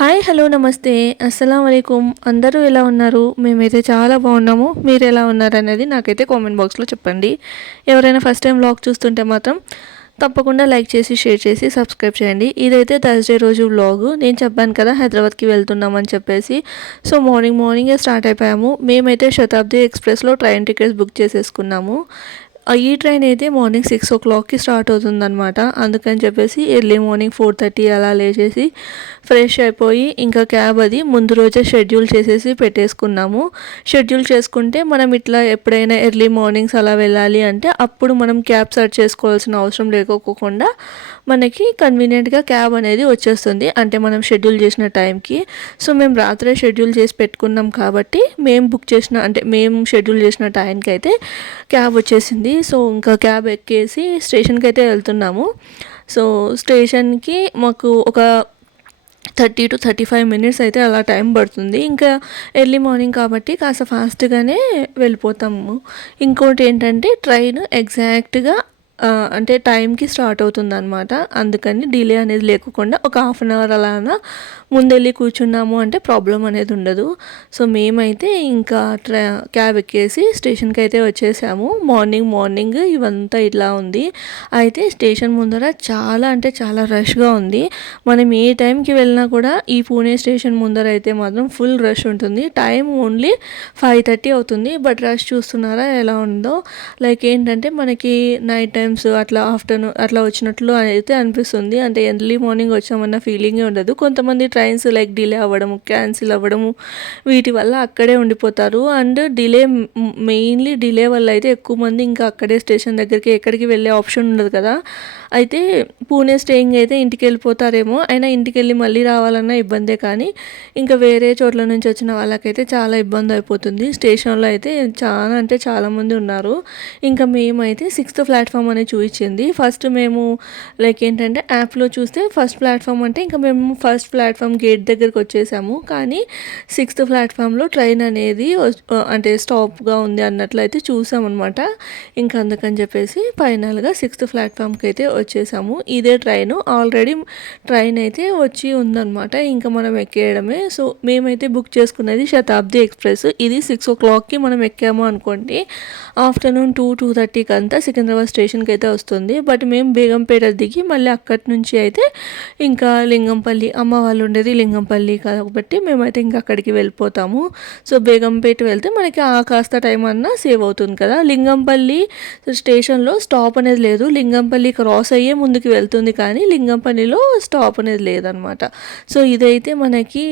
Hi hello నమస్తే అస్సలం వలైకుం అందరూ ఎలా ఉన్నారు? మేమైతే చాలా బాగున్నాము. మీరు ఎలా ఉన్నారు అనేది నాకైతే కామెంట్ బాక్స్లో చెప్పండి. ఎవరైనా ఫస్ట్ టైం వ్లాగ్ చూస్తుంటే మాత్రం తప్పకుండా లైక్ చేసి షేర్ చేసి సబ్స్క్రైబ్ చేయండి. ఇదైతే థర్స్డే రోజు వ్లాగ్. నేను చెప్పాను కదా హైదరాబాద్కి వెళ్తున్నామని చెప్పేసి. సో మార్నింగే స్టార్ట్ అయిపోయాము. మేమైతే శతాబ్ది ఎక్స్ప్రెస్లో ట్రైన్ టికెట్స్ బుక్ చేసేసుకున్నాము. ఈ ట్రైన్ అయితే మార్నింగ్ 6 o'clockకి స్టార్ట్ అవుతుందన్నమాట. అందుకని చెప్పేసి ఎర్లీ మార్నింగ్ 4:30 అలా లేచేసి ఫ్రెష్ అయిపోయి ఇంకా క్యాబ్ అది ముందు రోజే షెడ్యూల్ చేసేసి పెట్టేసుకున్నాము. షెడ్యూల్ చేసుకుంటే మనం ఇట్లా ఎప్పుడైనా ఎర్లీ మార్నింగ్స్ అలా వెళ్ళాలి అంటే అప్పుడు మనం క్యాబ్ సెర్చ్ చేసుకోవాల్సిన అవసరం లేకోకుండా మనకి కన్వీనియంట్గా క్యాబ్ అనేది వచ్చేస్తుంది, అంటే మనం షెడ్యూల్ చేసిన టైంకి. సో మేము రాత్రే షెడ్యూల్ చేసి పెట్టుకున్నాం కాబట్టి మేము షెడ్యూల్ చేసిన టైంకి అయితే క్యాబ్ వచ్చేసింది. సో ఇంకా క్యాబ్ ఎక్కేసి స్టేషన్కి అయితే వెళ్తున్నాము. సో స్టేషన్కి మాకు ఒక 30 to 35 minutes అయితే అలా టైం పడుతుంది. ఇంకా ఎర్లీ మార్నింగ్ కాబట్టి కాస్త ఫాస్ట్గానే వెళ్ళిపోతాము. ఇంకోటి ఏంటంటే ట్రైన్ ఎగ్జాక్ట్గా అంటే టైంకి స్టార్ట్ అవుతుందన్నమాట. అందుకని డిలే అనేది లేకుండా ఒక హాఫ్ అన్ అవర్ అలానా ముందెళ్ళి కూర్చున్నాము అంటే ప్రాబ్లం అనేది ఉండదు. సో మేమైతే ఇంకా క్యాబ్ ఎక్కేసి స్టేషన్కి అయితే వచ్చేసాము. మార్నింగ్ ఇవంతా ఇట్లా ఉంది. అయితే స్టేషన్ ముందర చాలా అంటే చాలా రష్గా ఉంది. మనం ఏ టైంకి వెళ్ళినా కూడా ఈ పూణే స్టేషన్ ముందర అయితే మాత్రం ఫుల్ రష్ ఉంటుంది. టైం ఓన్లీ 5:30 అవుతుంది. బట్ రష్ చూస్తున్నారా ఎలా ఉందో. లైక్ ఏంటంటే మనకి నైట్ టైమ్స్ అట్లా ఆఫ్టర్నూన్ అట్లా వచ్చినట్లు అయితే అనిపిస్తుంది. అంటే ఎర్లీ మార్నింగ్ వచ్చామన్న ఫీలింగే ఉండదు. కొంతమంది ట్రైన్స్ లైక్ డిలే అవ్వడము, క్యాన్సిల్ అవ్వడము వీటి వల్ల అక్కడే ఉండిపోతారు. అండ్ మెయిన్లీ డిలే వల్ల అయితే ఎక్కువ మంది ఇంకా అక్కడే స్టేషన్ దగ్గరికి ఎక్కడికి వెళ్ళే ఆప్షన్ ఉండదు కదా. అయితే పూణే స్టేయింగ్ అయితే ఇంటికి వెళ్ళిపోతారేమో, అయినా ఇంటికి వెళ్ళి మళ్ళీ రావాలన్నా ఇబ్బందే. కానీ ఇంకా వేరే చోట్ల నుంచి వచ్చిన వాళ్ళకైతే చాలా ఇబ్బంది అయిపోతుంది. స్టేషన్లో అయితే చాలా అంటే చాలామంది ఉన్నారు. ఇంకా మేమైతే 6th ప్లాట్ఫామ్ అని చూపించింది. ఫస్ట్ మేము లైక్ ఏంటంటే యాప్లో చూస్తే ఫస్ట్ ప్లాట్ఫామ్ అంటే ఇంకా మేము ఫస్ట్ ప్లాట్ఫామ్ గేట్ దగ్గరికి వచ్చేసాము. కానీ 6th ప్లాట్ఫామ్లో ట్రైన్ అనేది అంటే స్టాప్గా ఉంది అన్నట్లు అయితే చూసామన్నమాట. ఇంకా అందుకని చెప్పేసి ఫైనల్గా 6th ప్లాట్ఫామ్కి అయితే వచ్చేసాము. ఇదే ఆల్రెడీ ట్రైన్ అయితే వచ్చి ఉందన్నమాట. ఇంకా మనం ఎక్కేయడమే. సో మేమైతే బుక్ చేసుకున్నది శతాబ్ది ఎక్స్ప్రెస్. ఇది 6 o'clockకి మనం ఎక్కాము అనుకోండి, ఆఫ్టర్నూన్ 2-2:30కి అంతా సికింద్రాబాద్ స్టేషన్కి అయితే వస్తుంది. బట్ మేము బేగంపేట దిగి మళ్ళీ అక్కడి నుంచి అయితే ఇంకా లింగంపల్లి అమ్మ వాళ్ళు ఉండేది లింగంపల్లి కాబట్టి మేమైతే ఇంకా అక్కడికి వెళ్ళిపోతాము. సో బేగంపేట వెళ్తే మనకి ఆ కాస్త టైం అన్నా సేవ్ అవుతుంది కదా. లింగంపల్లి స్టేషన్లో స్టాప్ అనేది లేదు. లింగంపల్లి క్రాస్ అయ్యే ముందుకు వెళ్తుంది కానీ లింగంపల్లిలో స్టాప్ అనేది లేదనమాట. సో ఇదైతే మనకి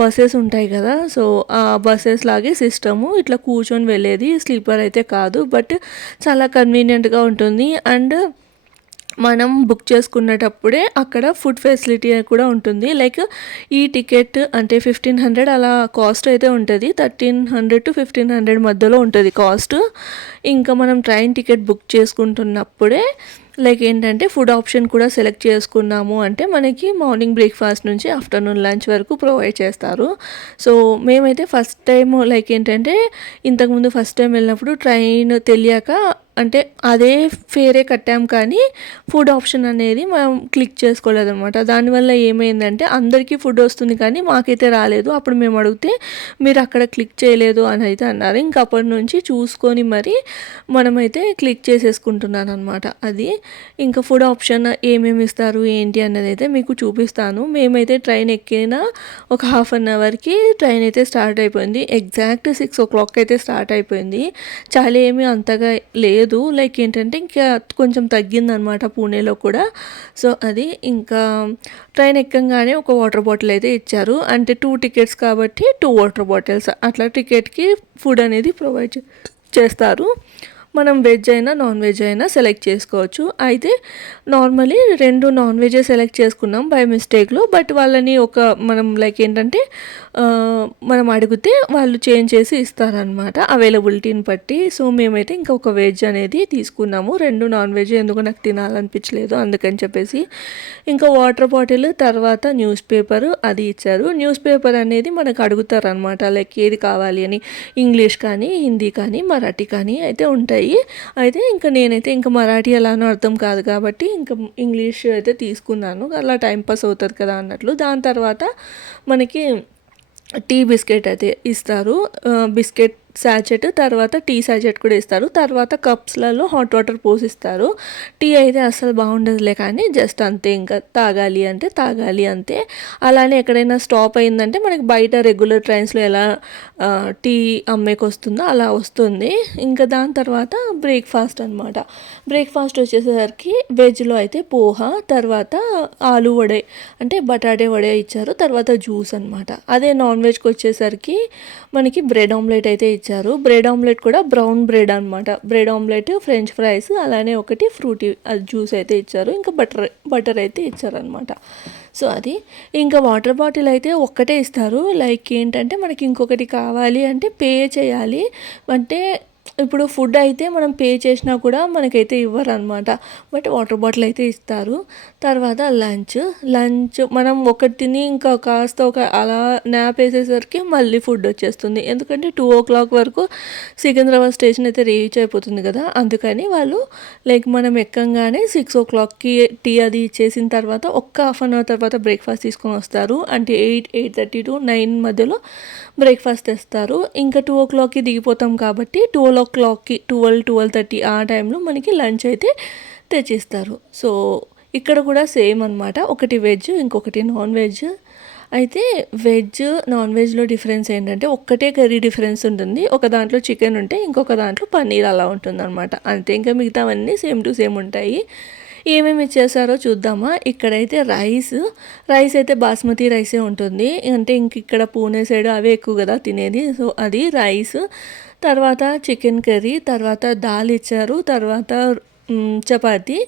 బస్సెస్ ఉంటాయి కదా. సో ఆ బస్సెస్ లాగే సిస్టము ఇట్లా కూర్చొని వెళ్ళేది, స్లీపర్ అయితే కాదు. బట్ చాలా కన్వీనియంట్గా ఉంటుంది. అండ్ మనం బుక్ చేసుకునేటప్పుడే అక్కడ ఫుడ్ ఫెసిలిటీ కూడా ఉంటుంది. లైక్ ఈ టికెట్ అంటే 1500 అలా కాస్ట్ అయితే ఉంటుంది. 1300 to 1500 మధ్యలో ఉంటుంది కాస్ట్. ఇంకా మనం ట్రైన్ టికెట్ బుక్ చేసుకుంటున్నప్పుడే లైక్ ఏంటంటే ఫుడ్ ఆప్షన్ కూడా సెలెక్ట్ చేసుకున్నాము అంటే మనకి మార్నింగ్ బ్రేక్ఫాస్ట్ నుంచి ఆఫ్టర్నూన్ లంచ్ వరకు ప్రొవైడ్ చేస్తారు. సో మేమైతే ఫస్ట్ టైం లైక్ ఏంటంటే ఇంతకుముందు ఫస్ట్ టైం వెళ్ళినప్పుడు ట్రైన్ తెలియక అంటే అదే ఫేరే కట్టాం కానీ ఫుడ్ ఆప్షన్ అనేది మనం క్లిక్ చేసుకోలేదన్నమాట. దానివల్ల ఏమైందంటే అందరికీ ఫుడ్ వస్తుంది కానీ మాకైతే రాలేదు. అప్పుడు మేము అడిగితే మీరు అక్కడ క్లిక్ చేయలేదు అని అయితే అన్నారు. ఇంకా అప్పటి నుంచి చూసుకొని మరి మనమైతే క్లిక్ చేసేసుకుంటున్నాను అనమాట. అది ఇంకా ఫుడ్ ఆప్షన్ ఏమేమి ఇస్తారు ఏంటి అన్నది అయితే మీకు చూపిస్తాను. మేమైతే ట్రైన్ ఎక్కిన ఒక హాఫ్ అన్ అవర్కి ట్రైన్ అయితే స్టార్ట్ అయిపోయింది. ఎగ్జాక్ట్ 6 o'clock అయితే స్టార్ట్ అయిపోయింది. చాలా ఏమీ అంతగా లేదు. లైక్ ఏంటంటే ఇంకా కొంచెం తగ్గిందనమాట పూణేలో కూడా. సో అది ఇంకా ట్రైన్ ఎక్కంగానే ఒక వాటర్ బాటిల్ అయితే ఇచ్చారు. అంటే 2 tickets కాబట్టి 2 water bottles అట్లా టికెట్కి ఫుడ్ అనేది ప్రొవైడ్ చేస్తారు. మనం వెజ్ అయినా నాన్ వెజ్ అయినా సెలెక్ట్ చేసుకోవచ్చు. అయితే నార్మలీ 2 నాన్ వెజ్ సెలెక్ట్ చేసుకున్నాం బై మిస్టేక్లో. బట్ వాళ్ళని మనం లైక్ ఏంటంటే మనం అడిగితే వాళ్ళు చేంజ్ చేసి ఇస్తారనమాట అవైలబిలిటీని బట్టి. సో మేమైతే ఇంకా ఒక వెజ్ అనేది తీసుకున్నాము. 2 నాన్ వెజ్ ఎందుకు నాకు తినాలనిపించలేదు అందుకని చెప్పేసి. ఇంకా వాటర్ బాటిల్ తర్వాత న్యూస్ పేపర్ అది ఇచ్చారు. న్యూస్ పేపర్ అనేది మనకు అడుగుతారనమాట లైక్ ఏది కావాలి అని. ఇంగ్లీష్ కానీ హిందీ కానీ మరాఠీ కానీ అయితే ఉంటాయి. ఉంటాయి. అయితే ఇంకా నేనైతే ఇంకా మరాఠీ ఎలానో అర్థం కాదు కాబట్టి ఇంకా ఇంగ్లీష్ అయితే తీసుకున్నాను. అలా టైం పాస్ అవుతుంది కదా అన్నట్లు. దాని తర్వాత మనకి టీ బిస్కెట్ అయితే ఇస్తారు. బిస్కెట్ శాచెట్, తర్వాత టీ శాచెట్ కూడా ఇస్తారు. తర్వాత కప్స్లలో హాట్ వాటర్ పోసిస్తారు. టీ అయితే అస్సలు బాగుండదులే, కానీ జస్ట్ అంతే, ఇంకా తాగాలి అంటే తాగాలి అంతే. అలానే ఎక్కడైనా స్టాప్ అయిందంటే మనకి బయట రెగ్యులర్ ట్రైన్స్లో ఎలా టీ అమ్మేకి వస్తుందో అలా వస్తుంది. ఇంకా దాని తర్వాత బ్రేక్ఫాస్ట్ అనమాట. బ్రేక్ఫాస్ట్ వచ్చేసరికి వెజ్లో అయితే పోహ, తర్వాత ఆలు వడే అంటే బటాటే వడే ఇచ్చారు, తర్వాత జ్యూస్ అనమాట. అదే నాన్ వెజ్కి వచ్చేసరికి మనకి బ్రెడ్ ఆమ్లెట్ అయితే ఇచ్చారు. బ్రెడ్ ఆమ్లెట్ కూడా బ్రౌన్ బ్రెడ్ అనమాట. బ్రెడ్ ఆమ్లెట్, ఫ్రెంచ్ ఫ్రైస్, అలానే ఒకటి ఫ్రూటీ జ్యూస్ అయితే ఇచ్చారు. ఇంకా బటర్ అయితే ఇచ్చారనమాట. సో అది ఇంకా వాటర్ బాటిల్ అయితే ఒక్కటే ఇస్తారు. లైక్ ఏంటంటే మనకి ఇంకొకటి కావాలి అంటే పే చేయాలి. అంటే ఇప్పుడు ఫుడ్ అయితే మనం పే చేసినా కూడా మనకైతే ఇవ్వరు అనమాట. బట్ వాటర్ బాటిల్ అయితే ఇస్తారు. తర్వాత లంచ్ మనం ఒకటి తిని ఇంకా కాస్త ఒక అలా న్యాప్ వేసేసరికి మళ్ళీ ఫుడ్ వచ్చేస్తుంది. ఎందుకంటే 2 o'clock వరకు సికింద్రాబాద్ స్టేషన్ అయితే రీచ్ అయిపోతుంది కదా. అందుకని వాళ్ళు లైక్ మనం ఎక్కంగానే 6 o'clockకి టీ అది ఇచ్చేసిన తర్వాత ఒక్క హాఫ్ అన్ అవర్ తర్వాత బ్రేక్ఫాస్ట్ తీసుకొని వస్తారు. అంటే 8:30 to 9 మధ్యలో బ్రేక్ఫాస్ట్ తెస్తారు. ఇంకా 2 o'clockకి దిగిపోతాం కాబట్టి 12 o'clockకి 12:30 ఆ టైంలో మనకి లంచ్ అయితే తెచ్చిస్తారు. సో ఇక్కడ కూడా సేమ్ అనమాట. ఒకటి వెజ్, ఇంకొకటి నాన్ వెజ్. అయితే వెజ్ నాన్ వెజ్లో డిఫరెన్స్ ఏంటంటే ఒక్కటే కర్రీ డిఫరెన్స్ ఉంటుంది. ఒక దాంట్లో చికెన్ ఉంటే ఇంకొక దాంట్లో పన్నీర్ అలా ఉంటుంది అనమాట. అంతే, ఇంకా మిగతావన్నీ సేమ్ టు సేమ్ ఉంటాయి. ఏమేమి ఇచ్చేసారో చూద్దామా. ఇక్కడైతే రైస్ అయితే బాస్మతి రైసే ఉంటుంది. అంటే ఇంక ఇక్కడ పూణే సైడ్ అవే ఎక్కువ కదా తినేది. సో అది రైస్, తర్వాత చికెన్ కర్రీ, తర్వాత దాల్ ఇచ్చారు, తర్వాత చపాతి,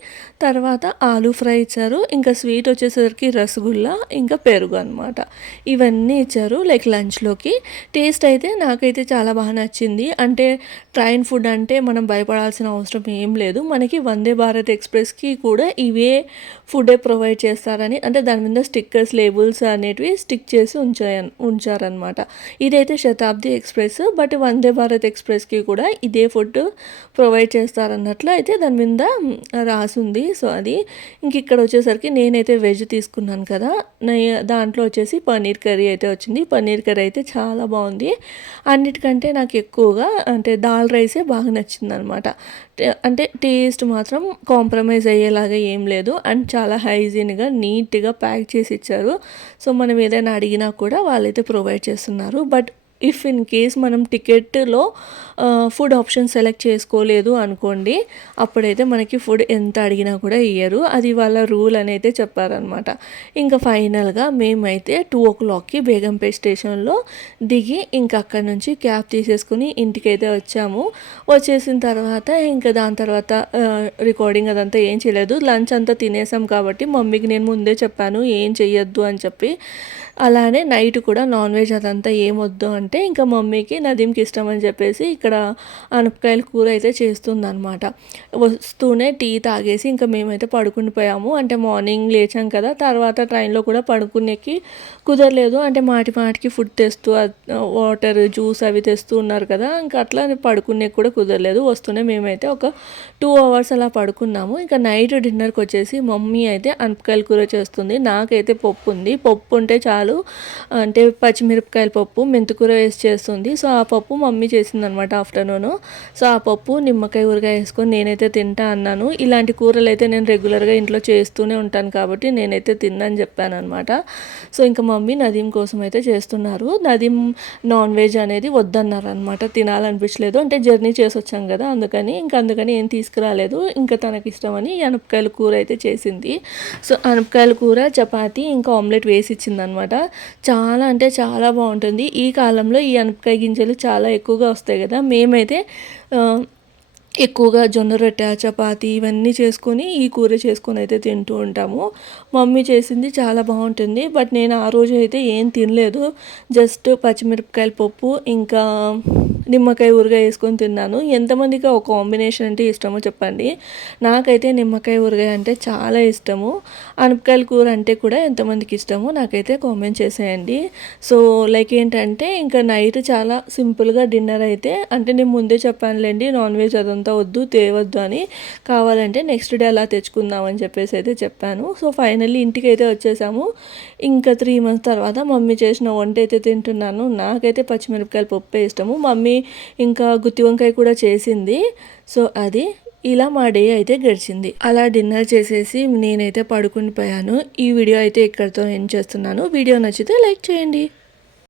తర్వాత ఆలూ ఫ్రై ఇచ్చారు. ఇంకా స్వీట్ వచ్చేసరికి రసగుల్లా, ఇంకా పెరుగు అనమాట. ఇవన్నీ ఇచ్చారు లైక్ లంచ్లోకి. టేస్ట్ అయితే నాకైతే చాలా బాగా నచ్చింది. అంటే ట్రైన్ ఫుడ్ అంటే మనం భయపడాల్సిన అవసరం ఏం లేదు. మనకి వందే భారత్ ఎక్స్ప్రెస్కి కూడా ఇవే ఫుడే ప్రొవైడ్ చేస్తారని, అంటే దాని మీద స్టిక్కర్స్, లేబుల్స్ అనేటివి స్టిక్ చేసి ఉంచారనమాట. ఇదైతే శతాబ్ది ఎక్స్ప్రెస్, బట్ వందే భారత్ ఎక్స్ప్రెస్కి కూడా ఇదే ఫుడ్ ప్రొవైడ్ చేస్తారన్నట్లు అయితే దాని మీద రాసుంది. సో అది ఇంక ఇక్కడ వచ్చేసరికి నేనైతే వెజ్ తీసుకున్నాను కదా, దాంట్లో వచ్చేసి పన్నీర్ కర్రీ అయితే వచ్చింది. పన్నీర్ కర్రీ అయితే చాలా బాగుంది. అన్నిటికంటే నాకు ఎక్కువగా అంటే దాల్ రైసే బాగా నచ్చింది అనమాట. అంటే టేస్ట్ మాత్రం కాంప్రమైజ్ అయ్యేలాగా ఏం లేదు. అండ్ చాలా హైజీన్గా నీట్గా ప్యాక్ చేసి ఇచ్చారు. సో మనం ఏదైనా అడిగినా కూడా వాళ్ళైతే ప్రొవైడ్ చేస్తున్నారు. బట్ ఇఫ్ ఇన్ కేస్ మనం టికెట్లో ఫుడ్ ఆప్షన్ సెలెక్ట్ చేసుకోలేదు అనుకోండి, అప్పుడైతే మనకి ఫుడ్ ఎంత అడిగినా కూడా ఇయ్యరు. అది వాళ్ళ రూల్ అని అయితే చెప్పారనమాట. ఇంకా ఫైనల్గా మేమైతే 2 o'clockకి బేగంపేట్ స్టేషన్లో దిగి ఇంకా అక్కడి నుంచి క్యాబ్ తీసేసుకుని ఇంటికైతే వచ్చాము. వచ్చేసిన తర్వాత ఇంకా దాని తర్వాత రికార్డింగ్ అదంతా ఏం చేయలేదు. లంచ్ అంతా తినేసాం కాబట్టి మమ్మీకి నేను ముందే చెప్పాను ఏం చెయ్యొద్దు అని చెప్పి. అలానే నైట్ కూడా నాన్ వెజ్ అదంతా ఏమొద్దు అంటే ఇంకా మమ్మీకి నదీంకి ఇష్టం అని చెప్పేసి ఇక్కడ అనపకాయల కూర అయితే చేస్తుందన్నమాట. వస్తూనే టీ తాగేసి ఇంకా మేమైతే పడుకుని పోయాము. అంటే మార్నింగ్ లేచాం కదా, తర్వాత ట్రైన్లో కూడా పడుకునేకి కుదరలేదు. అంటే మాటికి ఫుడ్ తెస్తూ వాటర్, జ్యూస్ అవి తెస్తూ ఉన్నారు కదా, ఇంకా అట్లా పడుకునేకి కూడా కుదరలేదు. వస్తూనే మేమైతే ఒక 2 hours అలా పడుకున్నాము. ఇంకా నైట్ డిన్నర్కి వచ్చేసి మమ్మీ అయితే అనపకాయల కూర చేస్తుంది. నాకైతే పప్పు ఉంది. పప్పు ఉంటే చాలు, అంటే పచ్చిమిరపకాయల పప్పు, మెంతికూర వేసి చేస్తుంది. సో ఆ పప్పు మమ్మీ చేసిందనమాట ఆఫ్టర్నూను. సో ఆ పప్పు నిమ్మకాయ ఊరగాయ వేసుకొని నేనైతే తింటా అన్నాను. ఇలాంటి కూరలు అయితే నేను రెగ్యులర్గా ఇంట్లో చేస్తూనే ఉంటాను కాబట్టి నేనైతే తిన్నాను చెప్పాను అనమాట. సో ఇంకా మమ్మీ నదీం కోసం అయితే చేస్తున్నారు. నదీం నాన్ వెజ్ అనేది వద్దన్నారు అనమాట, తినాలనిపించలేదు. అంటే జర్నీ చేసి వచ్చాం కదా అందుకని ఏం తీసుకురాలేదు. ఇంకా తనకి ఇష్టమని అనపకాయల కూర అయితే చేసింది. సో అనపకాయల కూర, చపాతి, ఇంకా ఆమ్లెట్ వేసి ఇచ్చిందనమాట. చాలా అంటే చాలా బాగుంటుంది. ఈ కాలంలో ఈ అనపకాయ గింజలు చాలా ఎక్కువగా వస్తాయి కదా, మేమైతే ఎక్కువగా జొన్న రొట్టె, చపాతి ఇవన్నీ చేసుకొని ఈ కూర చేసుకొని అయితే తింటూ ఉంటాము. మమ్మీ చేసింది చాలా బాగుంటుంది. బట్ నేను ఆ రోజు అయితే ఏం తినలేదు. జస్ట్ పచ్చిమిరపకాయల పప్పు, ఇంకా నిమ్మకాయ ఊరగాయ వేసుకొని తిన్నాను. ఎంతమందికి ఒక కాంబినేషన్ అంటే ఇష్టమో చెప్పండి. నాకైతే నిమ్మకాయ ఊరగాయ అంటే చాలా ఇష్టము. అనపకాయల కూర అంటే కూడా ఎంతమందికి ఇష్టమో నాకైతే కామెంట్ చేసేయండి. సో లైక్ ఏంటంటే ఇంకా నైట్ చాలా సింపుల్గా డిన్నర్ అయితే, అంటే నేను ముందే చెప్పానులేండి నాన్ వెజ్ అదంతా వద్దు తేవద్దు అని, కావాలంటే నెక్స్ట్ డే అలా తెచ్చుకుందామని చెప్పేసి అయితే చెప్పాను. సో ఫైనల్లీ ఇంటికి అయితే వచ్చేసాము. ఇంకా 3 months తర్వాత మమ్మీ చేసిన వంట అయితే తింటున్నాను. నాకైతే పచ్చిమిరపకాయల పప్పే ఇష్టము. మమ్మీ ఇంకా గుత్తి వంకాయ కూడా చేసింది. సో అది ఇలా మా డే అయితే గడిచింది. అలా డిన్నర్ చేసేసి నేనైతే పడుకుని పోయాను. ఈ వీడియో అయితే ఇక్కడితో ఎండ్ చేస్తున్నాను. వీడియో నచ్చితే లైక్ చేయండి.